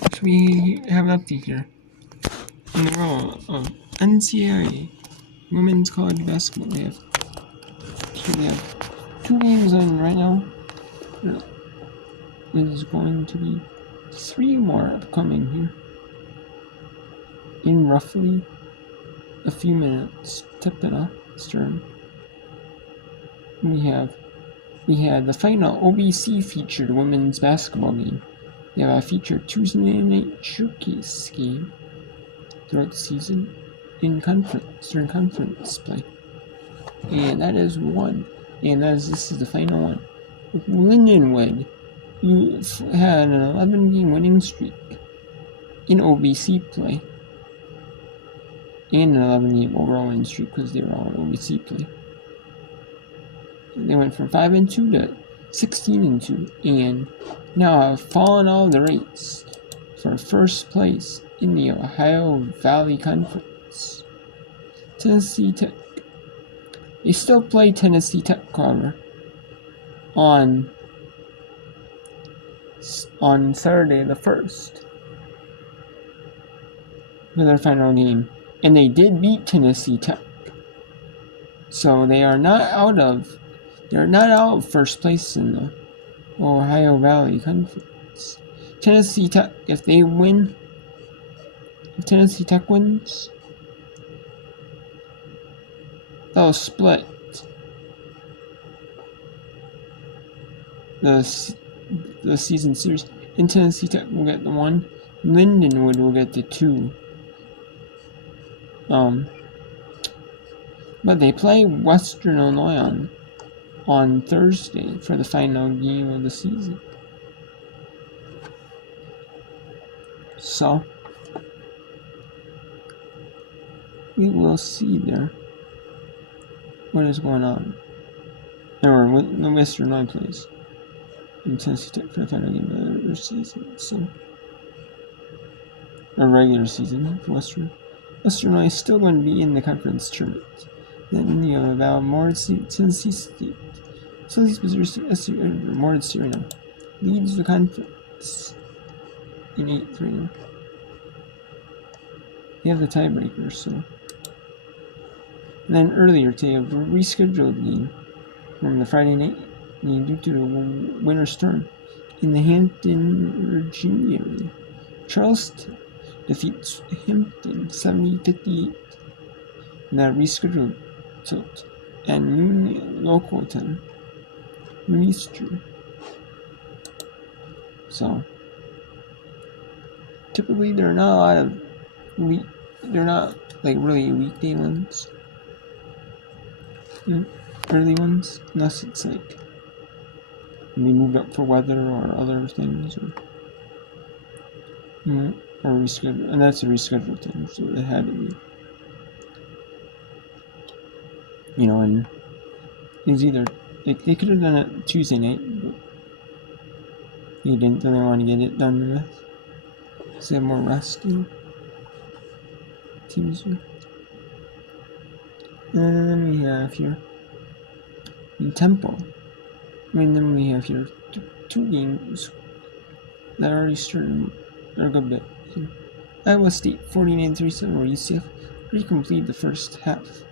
So we have an update here. In the world of NCAA women's college basketball, we have 2 games on right now. There's going to be 3 more upcoming here in roughly a few minutes. Tippina, Stern. We had the final OBC featured women's basketball game. We have a featured Tuesday night showcase game throughout the season in during conference play. And that is one. And this is the final one. With Lindenwood, you had an 11-game winning streak in OBC play. And an 11-game overall winning streak because they were all in OBC play. They went from 5-2 to 16-2, and now have fallen out of the race for first place in the Ohio Valley Conference. Tennessee Tech. They still play Tennessee Tech, however, on Saturday the 1st for their final game, and they did beat Tennessee Tech, so they are not out of first place in the Ohio Valley Conference. Tennessee Tech, if Tennessee Tech wins, they'll split the season series, and Tennessee Tech will get the 1. Lindenwood will get the 2. But they play Western Illinois on Thursday for the final game of the season. So we will see there what is going on. Or the Western Illinois plays in Tennessee Tech for the final game of their season. So a regular season for Western Illinois is still going to be in the conference tournament. Then you have about Tennessee State. So these positions, Morehead State right now leads the conference in 8th right now. They have the tiebreaker, so. And then earlier today, a rescheduled game from the Friday night game due to the winter storm in the Hampton, Virginia area. Charleston defeats Hampton 70-58 in that rescheduled tilt, and Union local 10 Eastern. So typically they're not a lot of they're not like really weekday ones, early ones, unless it's like maybe moved up for weather or other things, or rescheduled, and that's a rescheduled thing, so it had to be, and it was either they could have done it Tuesday night, but they didn't. Then they want to get it done with, so they have more resting teams here. And then we have here in Temple. Then we have here 2 games that already started. They're a good bit here. Iowa State 49-37 over UCF already completed the first half.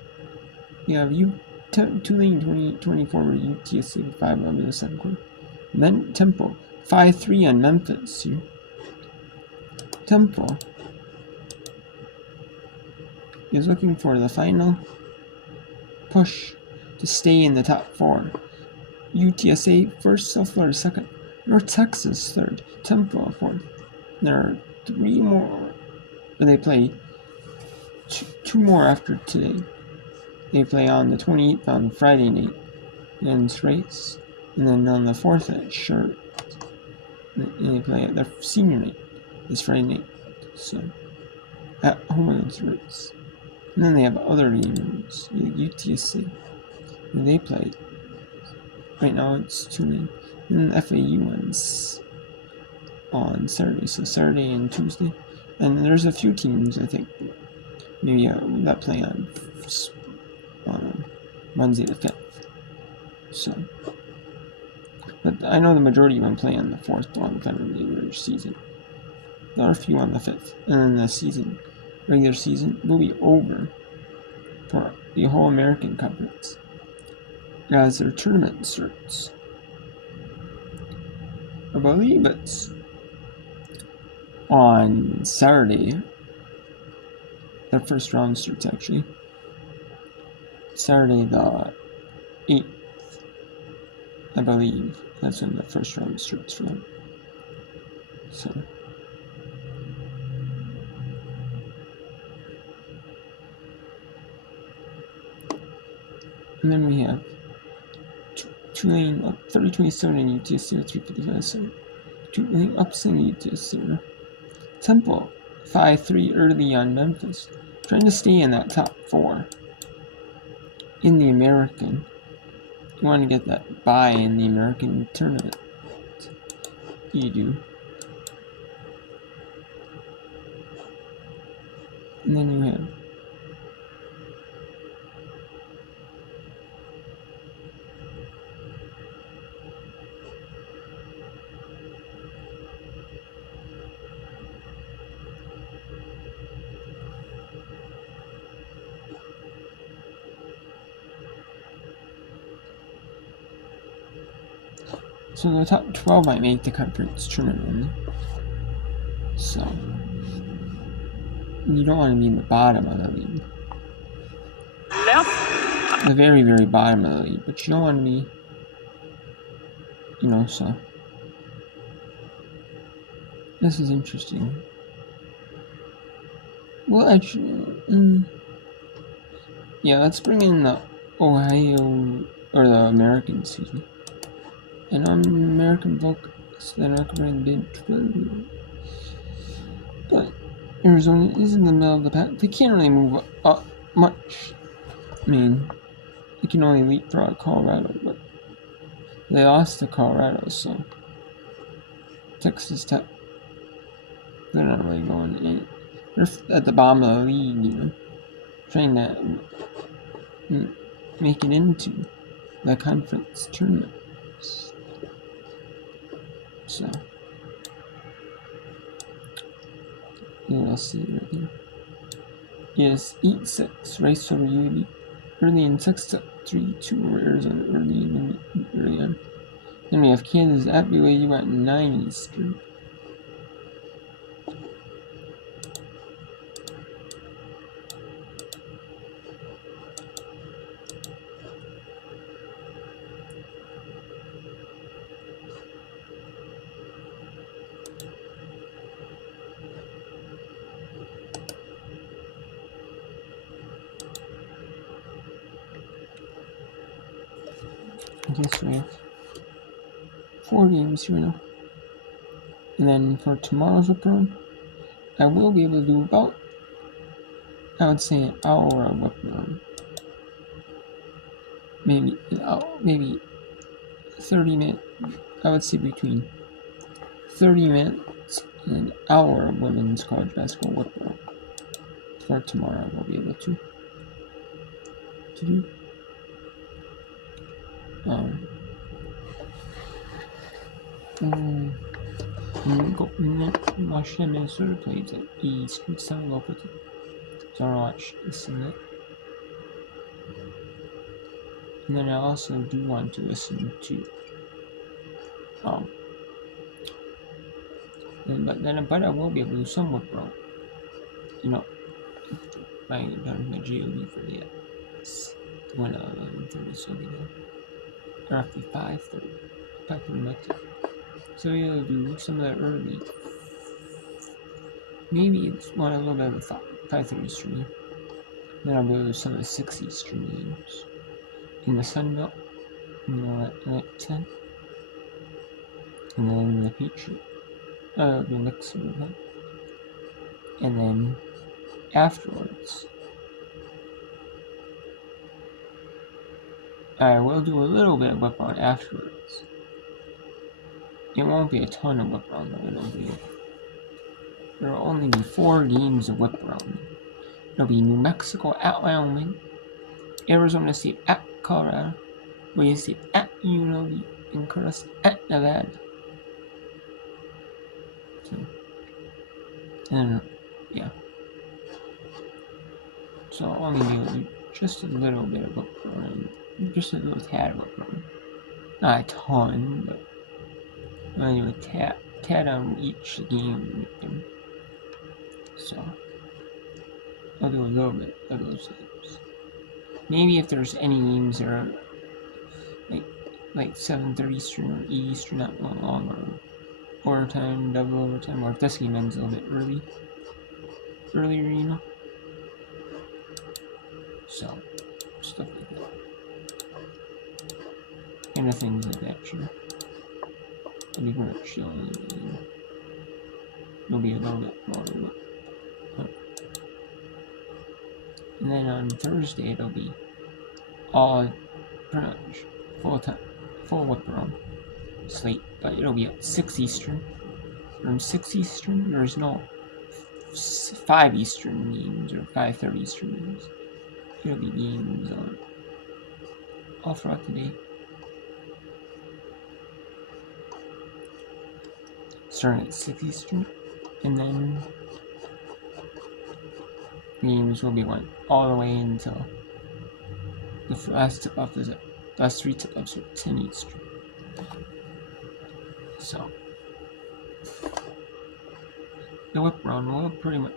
You have Tulane 28-24 over UTSA with 5 in the second quarter. And then Temple 5-3 on Memphis here. Temple is looking for the final push to stay in the top 4. UTSA first, South Florida second, North Texas third, Temple fourth. There are 3 more, but they play 2 more after today. They play on the 28th on Friday night against Rice, and then on the 4th at Charlotte. And they play at their senior night this Friday night, so at home against Rice. And then they have other games, UTSA, where they play. Right now it's Tulane. And the FAU ones on Saturday, so Saturday and Tuesday. And there's a few teams, I think, maybe that play on Wednesday the 5th. So, but I know the majority of them play on the 4th on the final day of their season. There are a few on the 5th. And then the regular season, will be over for the whole American Conference as their tournament starts. I believe it's on Saturday. Their first round starts actually. Saturday the 8th, I believe. That's when the first round starts for them. So. And then we have Tulane up 30-27 in UTSA 3:55. Tulane upsetting UTSA. Temple 5-3 early on Memphis, trying to stay in that top 4 in the American. You want to get that bye in the American tournament. You do. And then you have so the top 12 might make the conference tournament. So you don't want to be in the bottom of the league. The very, very bottom of the league, but you don't want to be, so. This is interesting. Well, actually, yeah, let's bring in the Ohio, or the American season. And on American Vocals, they're not covering Big 12. But Arizona is in the middle of the pack. They can't really move up much. I mean, they can only leapfrog Colorado, but they lost to Colorado, so Texas Tech, they're not really going in. They're at the bottom of the league, trying to make it into the conference tournament. So, we'll see right here. Is 8-6, race over UAB. Early in 6-3-2 over Arizona early on. Then we have Kansas at BYU at 9 Eastern. I guess we have 4 games here now. And then for tomorrow's whip run, I will be able to do about, I would say, an hour of whip run. Maybe 30 minutes. I would say between 30 minutes and an hour of women's college basketball whip run. For tomorrow, I will be able to do. Washington, Minnesota plays at East Street local. So I'll watch this and that. And then I also do want to listen to but I will be able to do some work wrong. I done my GOV for the when 11:30, so we know roughly 5:30 my time. So we'll do some of that early. Maybe it's a little bit of a 5:30 stream. Then I'll be able to do some of the 6 Eastern games in the Sun Belt, at 10. And then the Patriot, the Nixon event. And then afterwards, I will do a little bit of whip round afterwards. It won't be a ton of whip round, though. There will only be 4 games of whip round. It'll be New Mexico at Wyoming, Arizona State at Colorado, Wayne State at UNLV, and Curtis at Nevada. So, And yeah. So I'll only be able to do just a little bit of whip run, just a little tad of whip run. Not a ton, but I'll do a tad on each game. So I'll do a little bit of those games. Maybe if there's any games that are like 7:30 Eastern or 8 Eastern, not long, or overtime, double overtime, or if this game ends a little bit earlier, So stuff like that, kind of things like that. Sure, I'll be pretty much There'll be a little bit more, and then on Thursday it'll be all pretty much full whip around slate, but it'll be at 6 Eastern. From 6 Eastern, there's no 5 Eastern games or 5:30 Eastern games. It'll be games all throughout the day. Starting at 6 Eastern, and then games will be won all the way until the last tip-off is at last 3 tip-offs are at 10 Eastern. So the whip round will pretty much.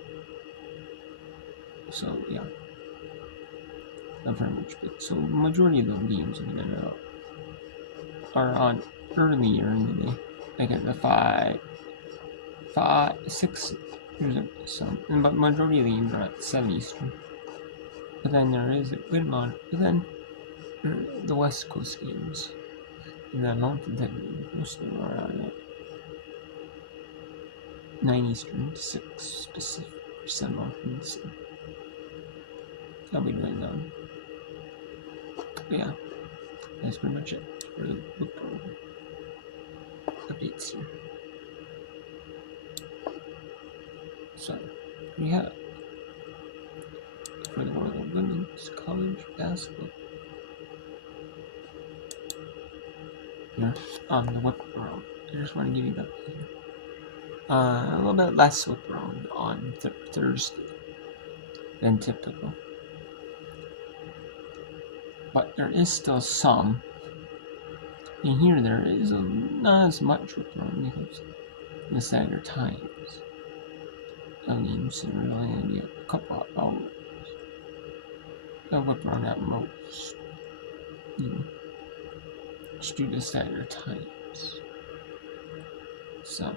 So yeah, not very much, but so majority of the games are on earlier in the day, like at the 6. There's some, but majority of the games are at 7 Eastern. But then there is a good amount. But then the West Coast games, and the Mountain Time games, most of them are on 9 Eastern, 6 Pacific, 7 Mountain. So I'll be doing them. But yeah, that's pretty much it for the book program updates here. So we have for the World of Women's College Basketball. Here on the whip round. I just want to give you that. A little bit less whip round on Thursday than typical. But there is still some. In here there is not as much whip round because of the staggered times. Games are only going to be a couple of hours. They'll whip around at most. Just due to staggered times. So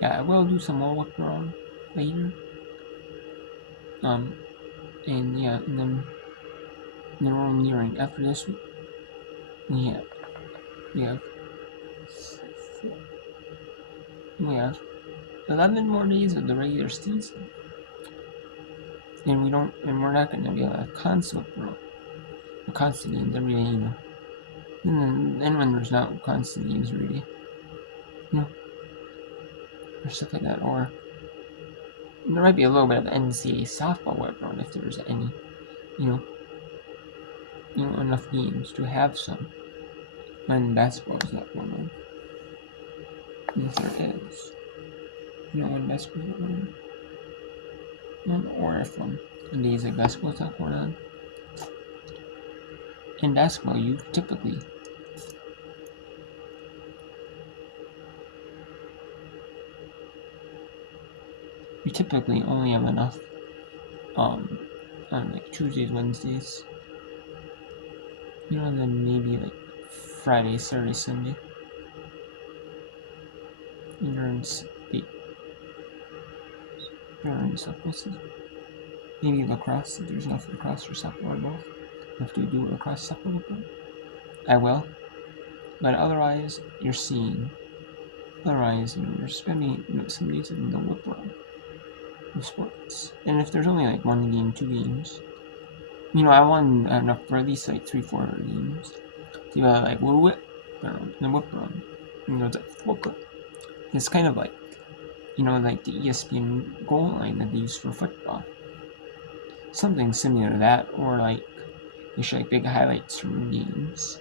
yeah, I will do some more whip around later. And yeah, and then we're nearing after this week. We have 11 more days of the regular season. And we're not going to be able to have constant games every day, And then when there's not constant games every day, or stuff like that, or there might be a little bit of NCAA softball whip around if there's any, enough games to have some when basketball is not going on. And if there is, when basketball is not going on, or if on days like basketball is not going on. In basketball, you typically only have enough on like Tuesdays, Wednesdays, and then maybe like Friday, Saturday, Sunday. You're in softball season. Maybe lacrosse, if there's enough lacrosse or softball or both. If you do lacrosse, softball, I will. But otherwise, you're spending some days in the whip around of sports. And if there's only like 1 game, 2 games, I want enough for at least like 3-4 games to like whip around and whip around. It's kind of like, like the ESPN goal line that they use for football. Something similar to that, or like they show like big highlights from games.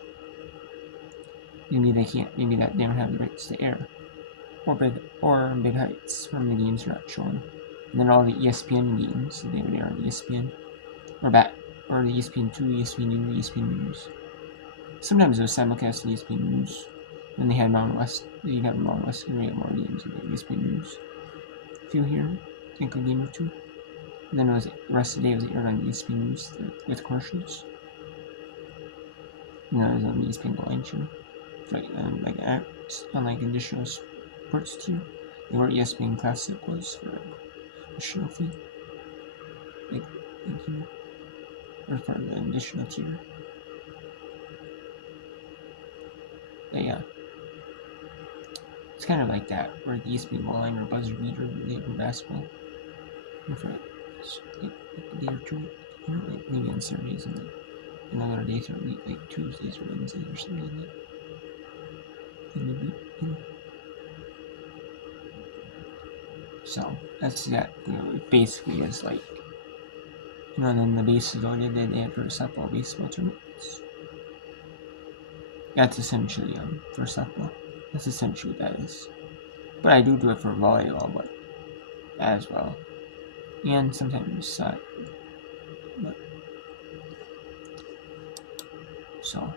Maybe they don't have the rights to air. Big Heights when the games are not shown. And then all the ESPN games they would air on ESPN or the ESPN2, ESPN News. Sometimes it was simulcast on ESPN News. When they had Mountain West, they'd have Mountain West and more games on the ESPN News. If you hear, I think a game or two. And then the rest of the day was aired on ESPN News with commercials. And then it was on the ESPN Line show. Like additional sports tier. Like where ESPN Classic was for additional fee. Like or for the additional tier. But yeah. It's kind of like that, where the ESPN Line or buzzer beater related for basketball. And for like a day or two, like maybe on Saturdays and another day through the week, like Tuesdays or Wednesdays or something like that. And maybe, So that's exactly what it basically is like. And then the bases all did they had for softball, baseball tournaments. That's essentially for softball. That's essentially what that is. But I do it for volleyball, but as well, and sometimes soccer. But so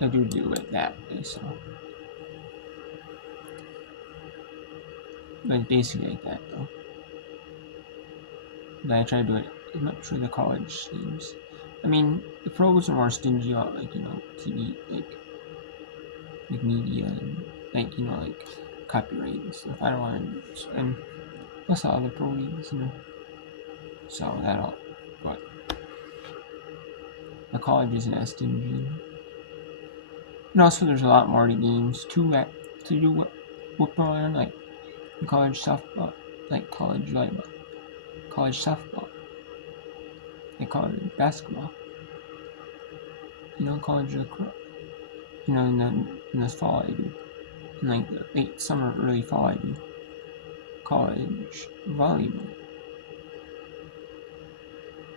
I do it that way. So, but basically like that though. But I try to do it as much for the college games. I mean, the pros are more stingy about TV, like media and like copyright and stuff. I don't want to, and plus all the pro leagues, So that'll, but the college isn't as stingy. And also, there's a lot more games to do football and like college softball, like college volleyball, college softball, like college basketball. College lacrosse. In the fall I do, in like the late summer, early fall I do college volleyball,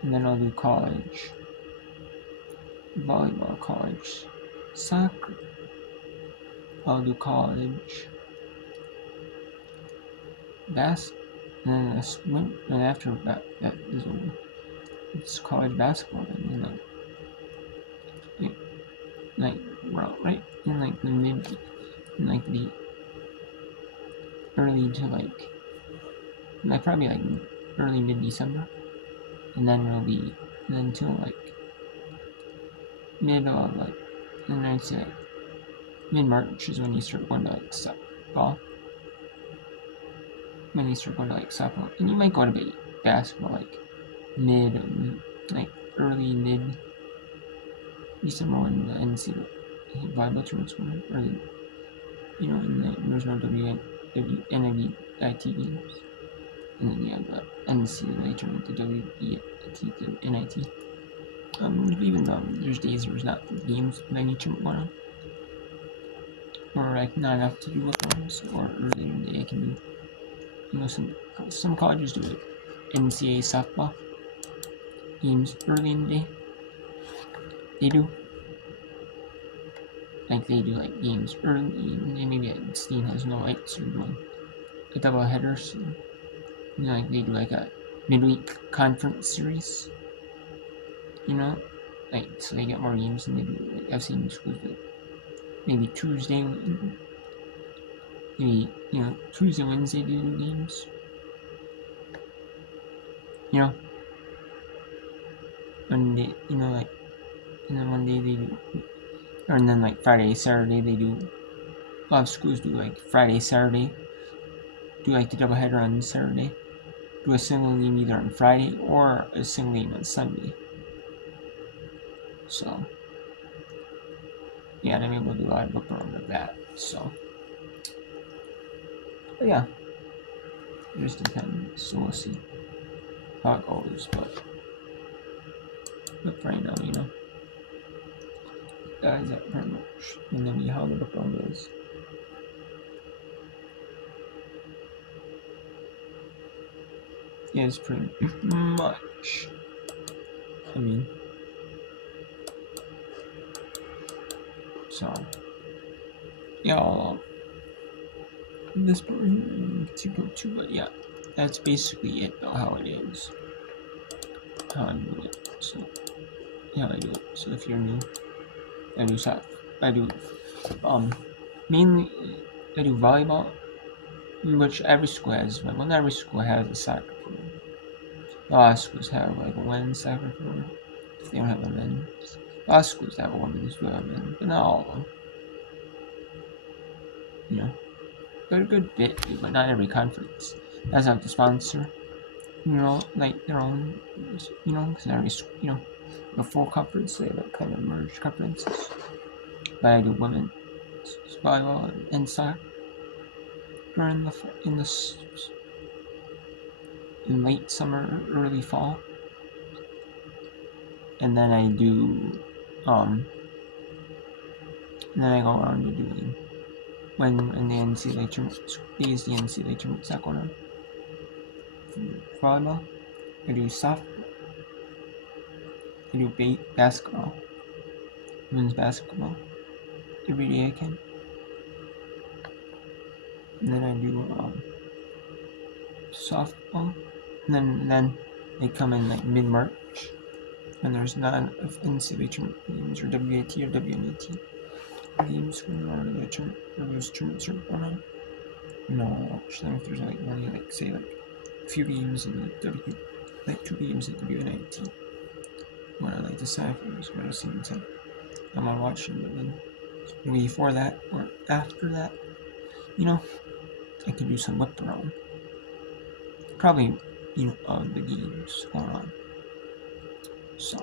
and then I'll do college volleyball, college soccer. I'll do college basketball, and after that is over, it's college basketball, and right in like the mid, in like the early to like probably like early mid-December, and then it'll be until like mid of like, and I'd say mid-March is when you start going to like softball. When you start going to like softball, and you might go to basketball like early mid December when the NCAA volleyball tournament's going, early, and there's no NIT games, and then you have the NCAA tournament, the WBT, the NIT. Even though there's days where there's not games, but I need to going on, or like not enough to do with ones, or earlier in the day I can do, some colleges do like NCAA softball games early in the day. They do like games early, and maybe Steam has no lights or doing a double header, so like they do like a midweek conference series, so they get more games, and they do like I've seen schools do maybe Tuesday, Tuesday, Wednesday they do games, Monday, and then Monday they do, and then like Friday, Saturday they do. A lot of schools do like Friday, Saturday, do like the doubleheader on Saturday, do a single game either on Friday or a single game on Sunday. So, yeah, I'm able to do a lot of workaround of that. So, but yeah, it just depends. So we'll see how it goes. But right now, that is it pretty much. And then how the workaround is. Is pretty much. So yeah, this part here, you can see part 2, but yeah, that's basically it though, how it is. How I do it. So, yeah, I do it. So if you're new, I do stuff. I do, mainly, I do volleyball, which every school has, but not every school has a soccer program. A lot of schools have like a women's soccer program. They don't have a men's. A lot of schools have a women's, men, but not all of them. You know, but a good bit, but not every conference has have to sponsor. You know, like their own. You know, because every a full conference they have like kind of merged conferences. But I do women's volleyball and soccer during in late summer, early fall, and then I do and then I go around to doing when in the NCAA tournament, these the NCAA tournament's not going on. Volleyball, I do softball, I do basketball, women's basketball every day I can, and then I do softball, and then they come in like mid-March, and there's none of NCAA tournament games or WAT or WNAT games going on in the tournament, or those tournaments are going on. You know, I'll watch them if there's like only like say like a few games in the like 2 games in WNIT. When I like decide if it was what I see inside, I'm gonna watch them, but then maybe before that or after that, you know, I could do some whip around. Probably, of the games going on. So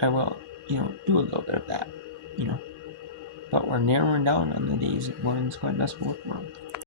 I will, do a little bit of that, But we're narrowing down on the days that women's going basketball whip around.